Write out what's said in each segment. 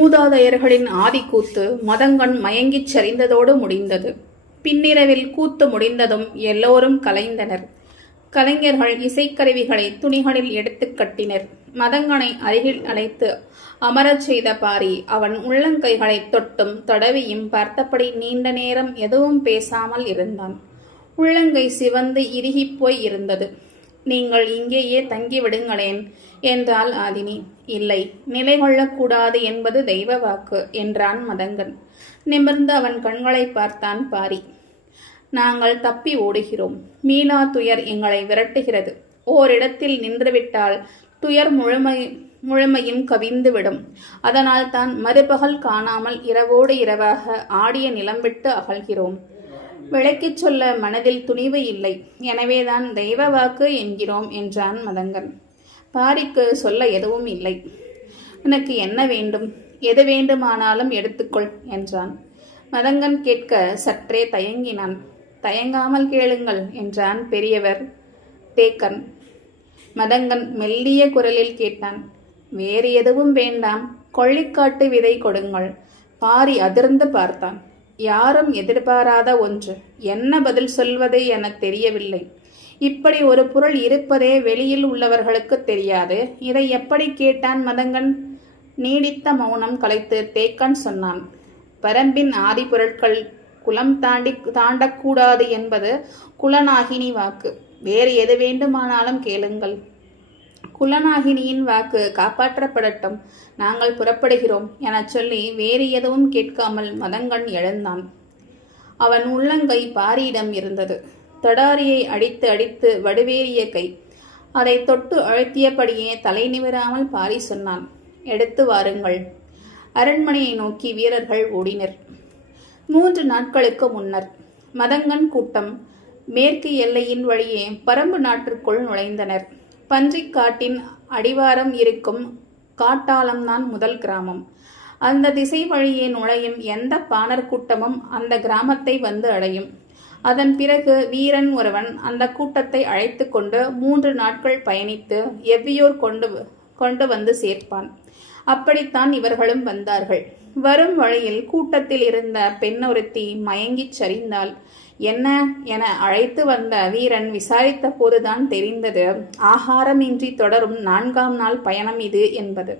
மூதாதையர்களின் ஆதிக்கூத்து மதங்கண் மயங்கிச் சரிந்ததோடு முடிந்தது. பின்னிரவில் கூத்து முடிந்ததும் எல்லோரும் கலைந்தனர். கலைஞர்கள் இசைக்கருவிகளை துணிகளில் எடுத்துக் கட்டினர். மதங்கனை அருகில் அழைத்து அமரச் செய்த பாரி அவன் உள்ளங்கைகளைத் தொட்டும் தடவியும் பார்த்தபடி நீண்ட நேரம் எதுவும் பேசாமல் இருந்தான். உள்ளங்கை சிவந்து இறுகிப்போய் இருந்தது. நீங்கள் இங்கேயே தங்கிவிடுங்களேன் என்றாள் ஆதினி. இல்லை, நிலை கொள்ளக்கூடாது என்பது தெய்வ வாக்கு என்றான் மதங்கன். நிமிர்ந்து அவன் கண்களை பார்த்தான் பாரி. நாங்கள் தப்பி ஓடுகிறோம். மீளா துயர் எங்களை விரட்டுகிறது. ஓரிடத்தில் நின்றுவிட்டால் துயர் முழுமையும் கவிந்துவிடும். அதனால் தான் மறுபகல் காணாமல் இரவோடு இரவாக ஆடிய நிலம் விட்டு அகல்கிறோம். விளக்கிச் சொல்ல மனதில் துணிவு இல்லை. எனவேதான் தெய்வ வாக்கு என்கிறோம் என்றான் மதங்கன். பாரிக்கு சொல்ல எதுவும் இல்லை. உனக்கு என்ன வேண்டும்? எது வேண்டுமானாலும் எடுத்துக்கொள் என்றான். மதங்கன் கேட்க சற்றே தயங்கினான். தயங்காமல் கேளுங்கள் என்றான் பெரியவர் தேக்கன். மதங்கன் மெல்லிய குரலில் கேட்டான். வேறு எதுவும் வேண்டாம், கொள்ளிக்காட்டு விதை கொடுங்கள். பாரி அதிர்ந்து பார்த்தான். யாரும் எதிர்பாராத ஒன்று. என்ன பதில் சொல்வது என தெரியவில்லை. இப்படி ஒரு பொருள் இருப்பதே வெளியில் உள்ளவர்களுக்கு தெரியாது. இதை எப்படி கேட்டான் மதங்கன்? நீடித்த மௌனம் கலைத்து தேக்கன் சொன்னான். பரம்பின் ஆதி பொருட்கள் குலம் தாண்டக்கூடாது என்பது குலநாகினி வாக்கு. வேறு எது வேண்டுமானாலும் கேளுங்கள். குலநாகினியின் வாக்கு காப்பாற்றப்படட்டும், நாங்கள் புறப்படுகிறோம் எனச் சொல்லி வேறு எதுவும் கேட்காமல் மதங்கன் எழுந்தான். அவன் உள்ளங்கை பாரியிடம் இருந்தது. தடாரியை அடித்து அடித்து வடுவேறிய கை. அதை தொட்டு அழுத்தியபடியே தலை நிமிராமல் பாரி சொன்னான். எடுத்து வாருங்கள். அரண்மனையை நோக்கி வீரர்கள் ஓடினர். 3 நாட்களுக்கு முன்னர் மதங்கன் கூட்டம் மேற்கு எல்லையின் வழியே பரம்பு நாட்டிற்குள் நுழைந்தனர். பன்றிக்காட்டின் அடிவாரம் இருக்கும் காட்டாளம்தான் முதல் கிராமம். அந்த திசை வழியே நுழையும் எந்த பாணர் கூட்டமும் அந்த கிராமத்தை வந்து அடையும். அதன் பிறகு வீரன் ஒருவன் அந்த கூட்டத்தை அழைத்து கொண்டு 3 நாட்கள் பயணித்து எவ்வியூர் கொண்டு வந்து சேர்ப்பான். அப்படித்தான் இவர்களும் வந்தார்கள். வரும் வழியில் கூட்டத்தில் இருந்த பெண்ணொருத்தி மயங்கிச் சரிந்தாள். என்ன என அழைத்து வந்த வீரன் விசாரித்த போதுதான் தெரிந்தது ஆகாரமின்றி தொடரும் 4ஆம் நாள் பயணம் இது என்பது.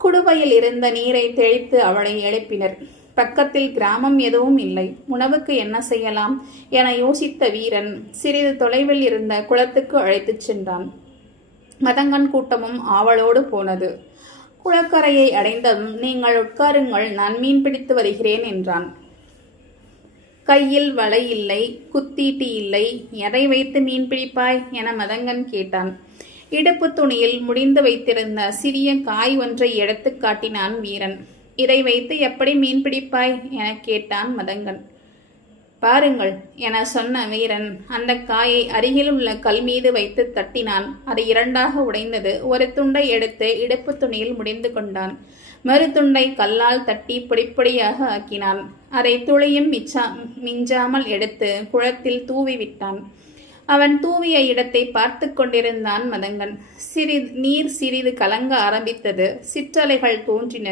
குடுவையில் இருந்த நீரை தெளித்து அவளை எழுப்பினர். பக்கத்தில் கிராமம் எதுவும் இல்லை. உணவுக்கு என்ன செய்யலாம் என யோசித்த வீரன் சிறிது தொலைவில் இருந்த குளத்துக்கு அழைத்துச் சென்றான். மதங்கன் கூட்டமும் ஆவலோடு போனது. குளக்கரையை அடைந்ததும் நீங்கள் உட்காருங்கள், நான் மீன் பிடித்து வருகிறேன் என்றான். கையில் வலை இல்லை, குத்தீட்டி இல்லை, எதை வைத்து மீன் பிடிப்பாய் என மதங்கன் கேட்டான். இடுப்பு துணியில் முடிந்து வைத்திருந்த சிறிய காய் ஒன்றை எடுத்து காட்டினான் வீரன். இதை வைத்து எப்படி மீன் பிடிப்பாய் என கேட்டான் மதங்கன். பாருங்கள் என சொன்ன வீரன் அந்த காயை அருகில் உள்ள கல் மீது வைத்து தட்டினான். அது 2ஆக உடைந்தது. ஒரு துண்டை எடுத்து இடுப்பு துணியில் முடிந்து கொண்டான். மறு துண்டை கல்லால் தட்டி பொடிப்பொடியாக ஆக்கினான். அதை துளியும் மிஞ்சாமல் எடுத்து குளத்தில் தூவி விட்டான். அவன் தூவிய இடத்தை பார்த்து கொண்டிருந்தான் மதங்கன். நீர் சிறிது கலங்க ஆரம்பித்தது. சிற்றலைகள் தோன்றின.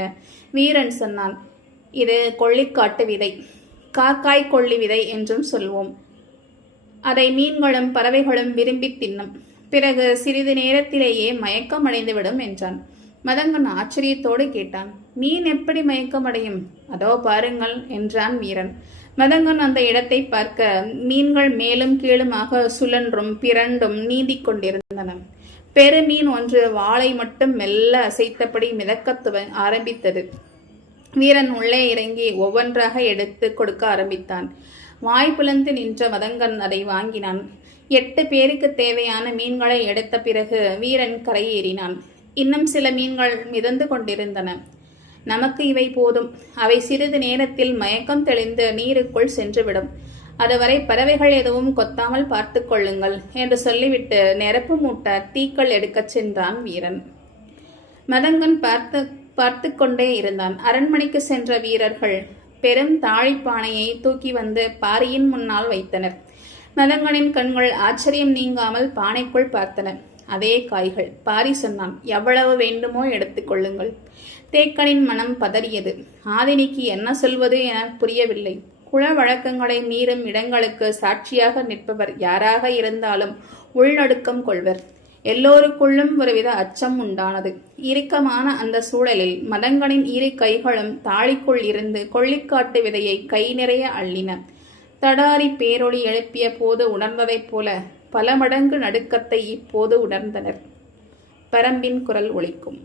வீரன் சொன்னான், இது கொள்ளிக்காட்டு விதை, காக்காய் கொள்ளி விதை என்றும் சொல்வோம். அதை மீன்களும் பறவைகளும் விரும்பி தின்னும். பிறகு சிறிது நேரத்திலேயே மயக்கமடைந்துவிடும் என்றான். மதங்கன் ஆச்சரியத்தோடு கேட்டான். மீன் எப்படி மயக்கமடையும்? அதோ பாருங்கள் என்றான் வீரன். மதங்கன் அந்த இடத்தை பார்க்க மீன்கள் மேலும் கீழுமாக சுழன்றும் பிறண்டும் நீந்திக் கொண்டிருந்தன. பெருமீன் ஒன்று வாளை மட்டும் மெல்ல அசைத்தபடி மிதக்க ஆரம்பித்தது. வீரன் உள்ளே இறங்கி ஒவ்வொன்றாக எடுத்து கொடுக்க ஆரம்பித்தான். வாய் புலந்து நின்ற மதங்கன் அதை வாங்கினான். 8 பேருக்கு தேவையான மீன்களை எடுத்த பிறகு வீரன் கரையேறினான். இன்னும் சில மீன்கள் மிதந்து கொண்டிருந்தன. நமக்கு இவை போதும். அவை சிறிது நேரத்தில் மயக்கம் தெளிந்து நீருக்குள் சென்றுவிடும். அதுவரை பறவைகள் எதுவும் கொத்தாமல் பார்த்து கொள்ளுங்கள் என்று சொல்லிவிட்டு நெருப்பு மூட்ட தீக்கள் எடுக்கச் சென்றான் வீரன். மதங்கன் பார்த்து கொண்டே இருந்தான். அரண்மனைக்கு சென்ற வீரர்கள் பெரும் தாழிப்பானையை தூக்கி வந்து பாரியின் முன்னால் வைத்தனர். மதங்கனின் கண்கள் ஆச்சரியம் நீங்காமல் பானைக்குள் பார்த்தன. அதே காய்கள். பாரி சொன்னான், எவ்வளவு வேண்டுமோ எடுத்துக்கொள்ளுங்கள். தேக்கனின் மனம் பதறியது. ஆதினிக்கு என்ன சொல்வது என புரியவில்லை. குல வழக்கங்களை மீறும் இடங்களுக்கு சாட்சியாக நிற்பவர் யாராக இருந்தாலும் உள்நடுக்கம் கொள்வர். எல்லோருக்குள்ளும் ஒருவித அச்சம் உண்டானது. இறுக்கமான அந்த சூழலில் மதங்கனின் இரு கைகளும் தாளிக்குள் இருந்து கொள்ளிக்காட்டு விதையை கை நிறைய அள்ளின. தடாரி பேரொளி எழுப்பிய போது உணர்ந்ததைப் போல பல மடங்கு நடுக்கத்தை இப்போது உணர்ந்தனர். பரம்பின் குரல் ஒலிக்கும்.